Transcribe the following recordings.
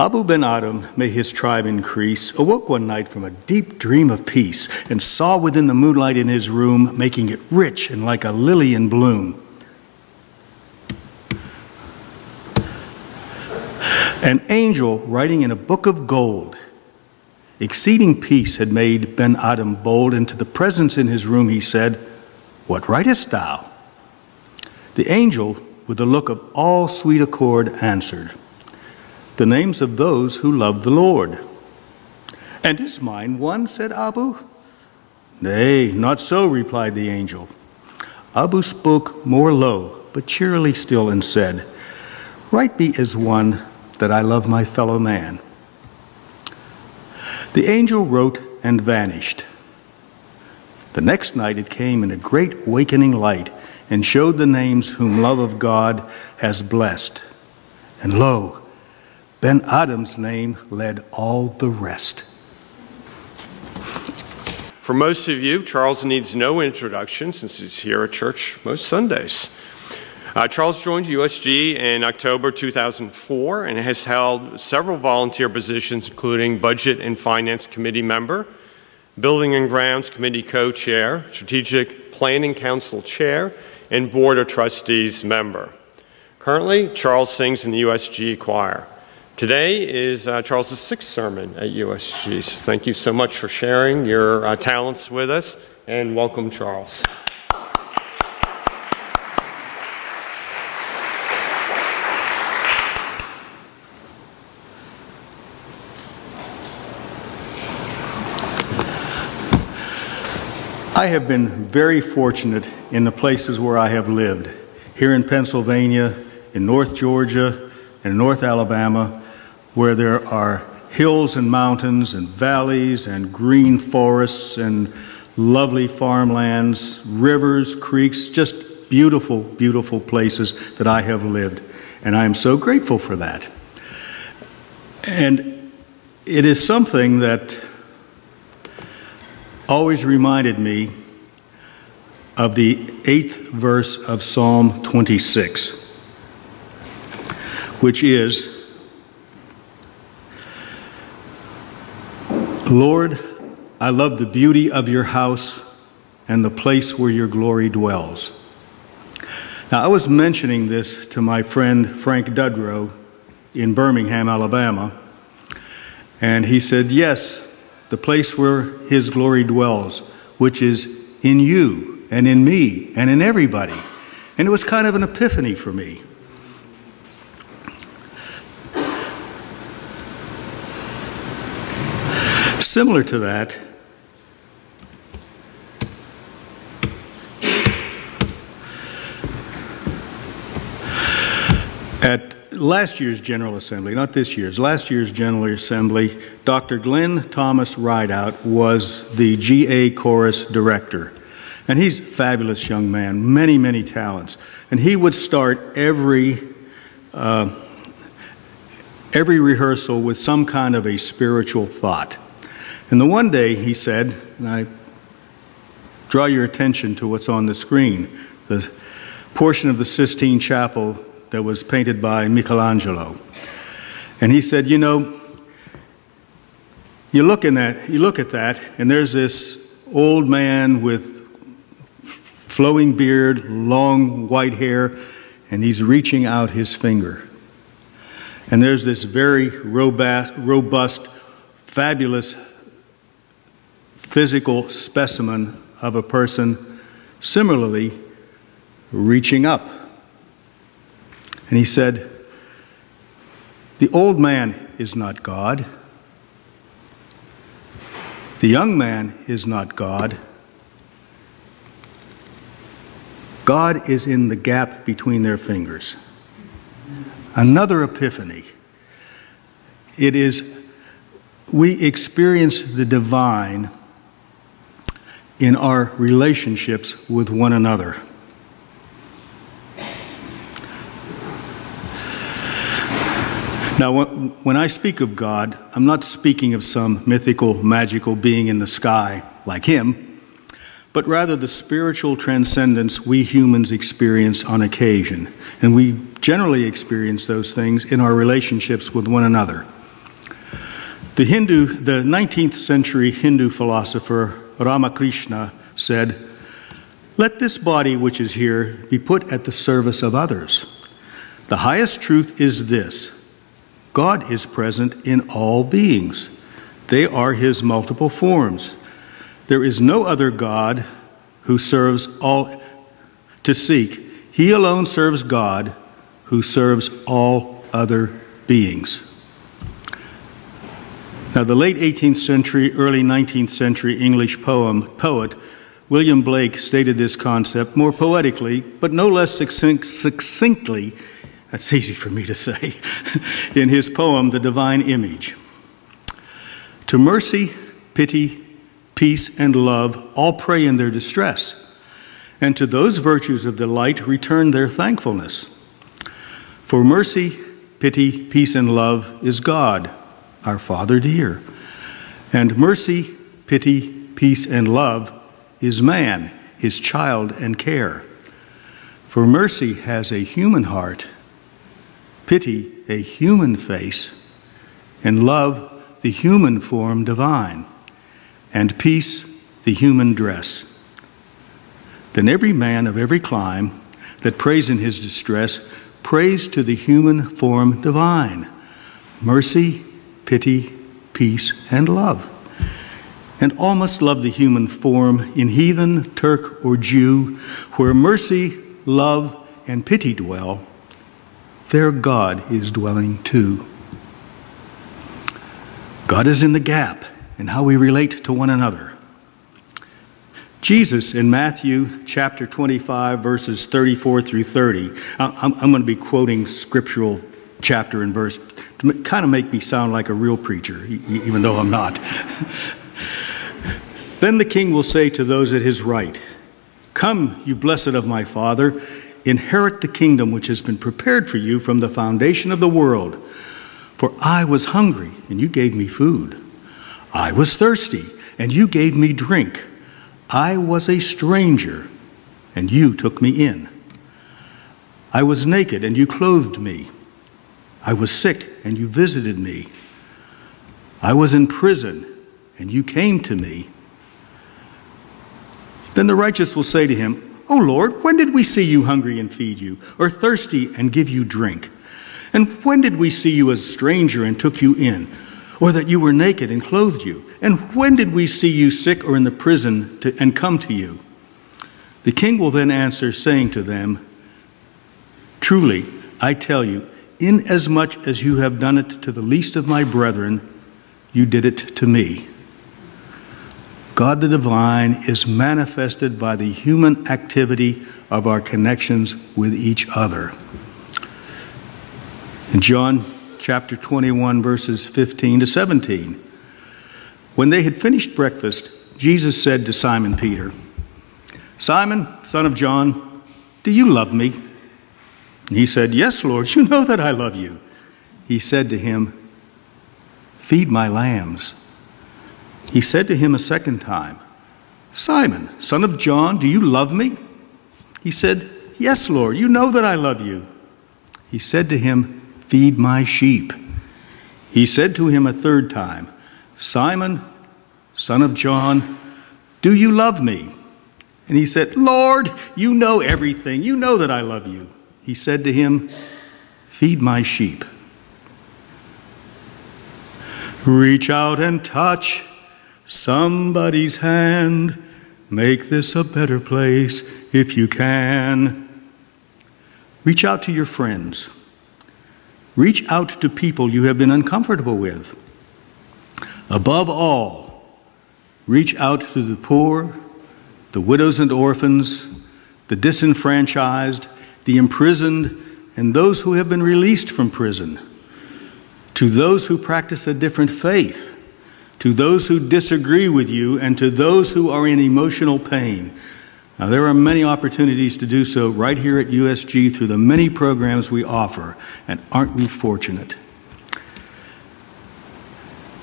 Abou ben Adhem, may his tribe increase, awoke one night from a deep dream of peace and saw within the moonlight in his room, making it rich and like a lily in bloom, an angel writing in a book of gold. Exceeding peace had made ben Adhem bold, and to the presence in his room he said, "What writest thou?" The angel, with a look of all sweet accord, answered, "The names of those who love the Lord." "And is mine one?" said Abou. "Nay, not so," replied the angel. Abou spoke more low, but cheerily still, and said, "Write me as one that I love my fellow man." The angel wrote and vanished. The next night it came in a great wakening light, and showed the names whom love of God has blessed. And lo, ben Adhem's name led all the rest. For most of you, Charles needs no introduction since he's here at church most Sundays. Charles joined USG in October 2004 and has held several volunteer positions, including Budget and Finance Committee member, Building and Grounds Committee co-chair, Strategic Planning Council chair, and Board of Trustees member. Currently, Charles sings in the USG choir. Today is Charles' sixth sermon at USG. So thank you so much for sharing your talents with us, and welcome, Charles. I have been very fortunate in the places where I have lived, here in Pennsylvania, in North Georgia, and North Alabama, where there are hills and mountains and valleys and green forests and lovely farmlands, rivers, creeks, just beautiful, beautiful places that I have lived. And I am so grateful for that. And it is something that always reminded me of the 8th verse of Psalm 26, which is, "Lord, I love the beauty of your house and the place where your glory dwells." Now, I was mentioning this to my friend Frank Dudrow in Birmingham, Alabama, and he said, yes, the place where his glory dwells, which is in you and in me and in everybody. And it was kind of an epiphany for me. Similar to that, at last year's General Assembly, not this year's, last year's General Assembly, Dr. Glenn Thomas Rideout was the GA Chorus Director. And he's a fabulous young man, many, many talents. And he would start every rehearsal with some kind of a spiritual thought. And the one day he said, and I draw your attention to what's on the screen, the portion of the Sistine Chapel that was painted by Michelangelo. And he said, you know, you look at that, and there's this old man with flowing beard, long white hair, and he's reaching out his finger. And there's this very robust, fabulous physical specimen of a person similarly reaching up. And he said, the old man is not God. The young man is not God. God is in the gap between their fingers. Another epiphany. It is, we experience the divine in our relationships with one another. Now, when I speak of God, I'm not speaking of some mythical, magical being in the sky like him, but rather the spiritual transcendence we humans experience on occasion. And we generally experience those things in our relationships with one another. The 19th century Hindu philosopher Ramakrishna said, "Let this body which is here be put at the service of others. The highest truth is this: God is present in all beings. They are his multiple forms. There is no other God who serves all to seek. He alone serves God who serves all other beings." Now, the late 18th century, early 19th century English poet William Blake stated this concept more poetically, but no less succinctly, that's easy for me to say, in his poem, The Divine Image. To mercy, pity, peace, and love all pray in their distress, and to those virtues of delight return their thankfulness. For mercy, pity, peace, and love is God, our Father dear, and mercy, pity, peace, and love is man, his child and care. For mercy has a human heart, pity a human face, and love the human form divine, and peace the human dress. Then every man of every clime that prays in his distress prays to the human form divine, mercy, pity, peace, and love. And all must love the human form in heathen, Turk, or Jew, where mercy, love, and pity dwell, there God is dwelling too. God is in the gap in how we relate to one another. Jesus in Matthew chapter 25, verses 34 through 30, I'm going to be quoting scriptural chapter and verse to kind of make me sound like a real preacher, even though I'm not. Then the king will say to those at his right, "Come, you blessed of my Father, inherit the kingdom which has been prepared for you from the foundation of the world. For I was hungry, and you gave me food. I was thirsty, and you gave me drink. I was a stranger, and you took me in. I was naked, and you clothed me. I was sick, and you visited me. I was in prison, and you came to me." Then the righteous will say to him, "O Lord, when did we see you hungry and feed you, or thirsty and give you drink? And when did we see you as a stranger and took you in, or that you were naked and clothed you? And when did we see you sick or in the prison and come to you?" The king will then answer, saying to them, "Truly, I tell you, inasmuch as you have done it to the least of my brethren, you did it to me." God the divine is manifested by the human activity of our connections with each other. In John chapter 21, verses 15 to 17, when they had finished breakfast, Jesus said to Simon Peter, "Simon, son of John, do you love me?" And he said, "Yes, Lord, you know that I love you." He said to him, "Feed my lambs." He said to him a second time, "Simon, son of John, do you love me?" He said, "Yes, Lord, you know that I love you." He said to him, "Feed my sheep." He said to him a third time, "Simon, son of John, do you love me?" And he said, "Lord, you know everything. You know that I love you." He said to him, "Feed my sheep." Reach out and touch somebody's hand. Make this a better place if you can. Reach out to your friends. Reach out to people you have been uncomfortable with. Above all, reach out to the poor, the widows and orphans, the disenfranchised, the imprisoned, and those who have been released from prison. To those who practice a different faith, to those who disagree with you, and to those who are in emotional pain. Now, there are many opportunities to do so right here at USG through the many programs we offer, and aren't we fortunate?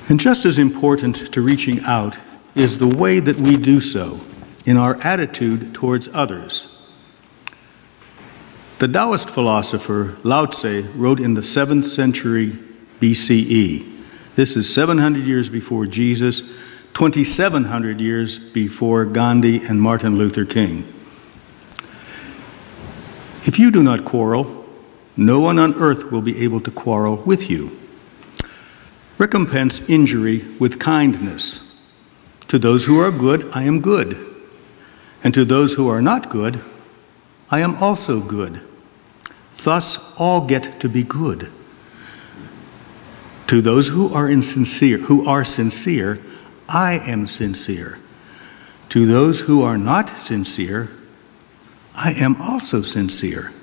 And just as important to reaching out is the way that we do so in our attitude towards others. The Taoist philosopher Lao Tse wrote in the 7th century BCE, This is 700 years before Jesus, 2,700 years before Gandhi and Martin Luther King. If you do not quarrel, no one on earth will be able to quarrel with you. Recompense injury with kindness. To those who are good, I am good. And to those who are not good, I am also good. Thus all get to be good. To those who are sincere, I am sincere. To those who are not sincere, I am also sincere.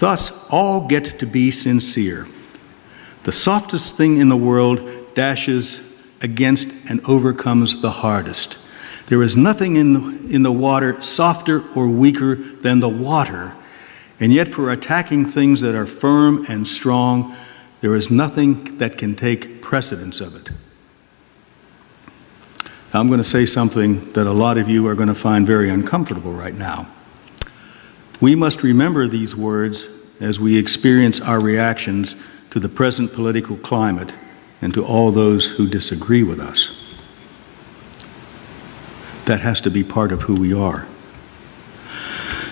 Thus all get to be sincere. The softest thing in the world dashes against and overcomes the hardest. There is nothing in the water softer or weaker than the water, and yet for attacking things that are firm and strong, there is nothing that can take precedence of it. Now, I'm going to say something that a lot of you are going to find very uncomfortable right now. We must remember these words as we experience our reactions to the present political climate and to all those who disagree with us. That has to be part of who we are.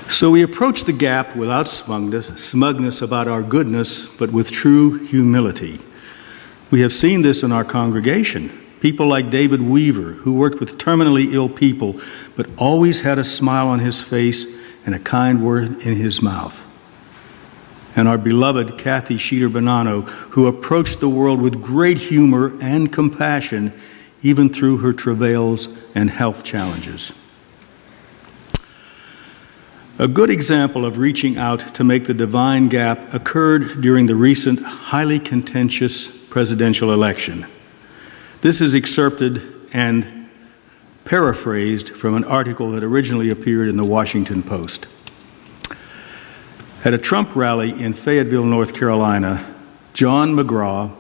So we approach the gap without smugness about our goodness, but with true humility. We have seen this in our congregation. People like David Weaver, who worked with terminally ill people, but always had a smile on his face and a kind word in his mouth. And our beloved Kathy Sheeter-Bonanno, who approached the world with great humor and compassion, even through her travails and health challenges. A good example of reaching out to make the divine gap occurred during the recent highly contentious presidential election. This is excerpted and paraphrased from an article that originally appeared in the Washington Post. At a Trump rally in Fayetteville, North Carolina, John McGraw,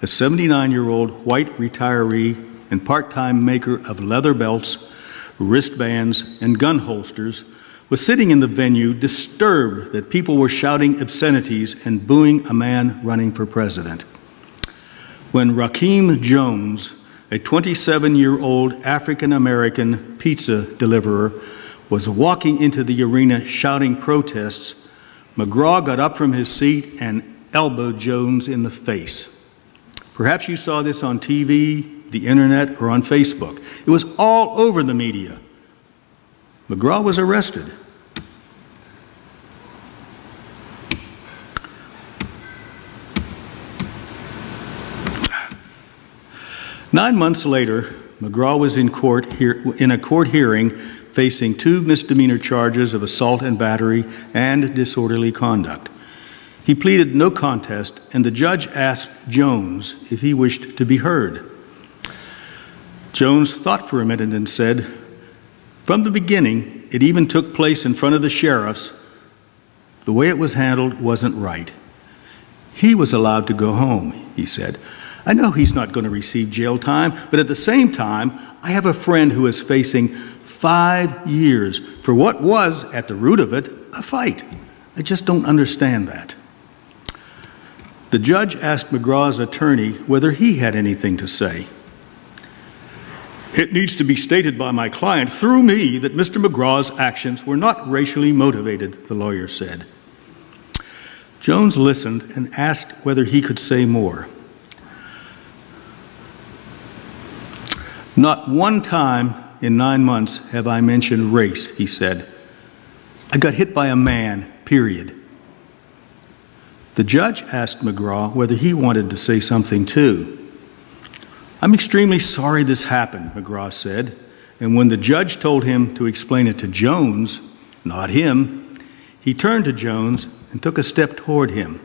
a 79-year-old white retiree and part-time maker of leather belts, wristbands, and gun holsters, was sitting in the venue disturbed that people were shouting obscenities and booing a man running for president. When Rakeem Jones, a 27-year-old African-American pizza deliverer, was walking into the arena shouting protests, McGraw got up from his seat and elbowed Jones in the face. Perhaps you saw this on TV, the internet, or on Facebook. It was all over the media. McGraw was arrested. Nine months later, McGraw was in a court hearing facing 2 misdemeanor charges of assault and battery and disorderly conduct. He pleaded no contest, and the judge asked Jones if he wished to be heard. Jones thought for a minute and said, "From the beginning, it even took place in front of the sheriffs. The way it was handled wasn't right. He was allowed to go home," he said. "I know he's not going to receive jail time, but at the same time, I have a friend who is facing 5 years for what was, at the root of it, a fight. I just don't understand that." The judge asked McGraw's attorney whether he had anything to say. "It needs to be stated by my client through me that Mr. McGraw's actions were not racially motivated," the lawyer said. Jones listened and asked whether he could say more. "Not one time in 9 months have I mentioned race," he said. "I got hit by a man, period." The judge asked McGraw whether he wanted to say something too. "I'm extremely sorry this happened," McGraw said, and when the judge told him to explain it to Jones, not him, he turned to Jones and took a step toward him.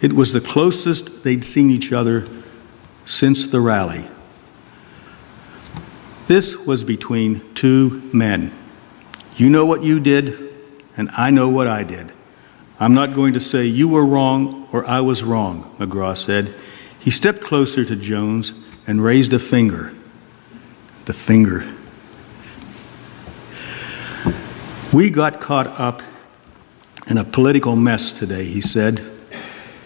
It was the closest they'd seen each other since the rally. This was between 2 men. You know what you did, and I know what I did. I'm not going to say you were wrong or I was wrong," McGraw said. He stepped closer to Jones and raised a finger. The finger. "We got caught up in a political mess today," he said.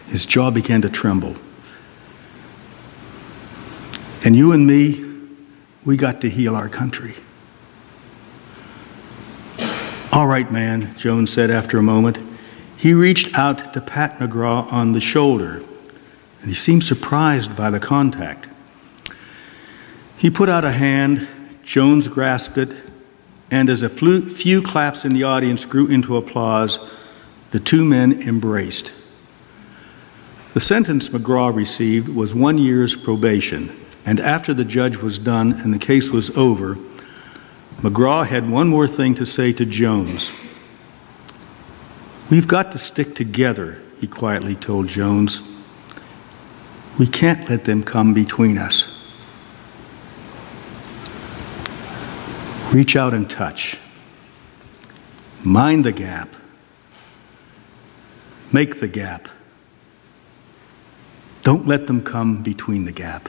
His jaw began to tremble. And you and me, we got to heal our country. All right, man, Jones said after a moment. He reached out to pat McGraw on the shoulder, and he seemed surprised by the contact. He put out a hand, Jones grasped it, and as a few claps in the audience grew into applause, the two men embraced. The sentence McGraw received was 1 year's probation, and after the judge was done and the case was over, McGraw had one more thing to say to Jones. "We've got to stick together," he quietly told Jones. "We can't let them come between us." Reach out and touch. Mind the gap. Make the gap. Don't let them come between the gap.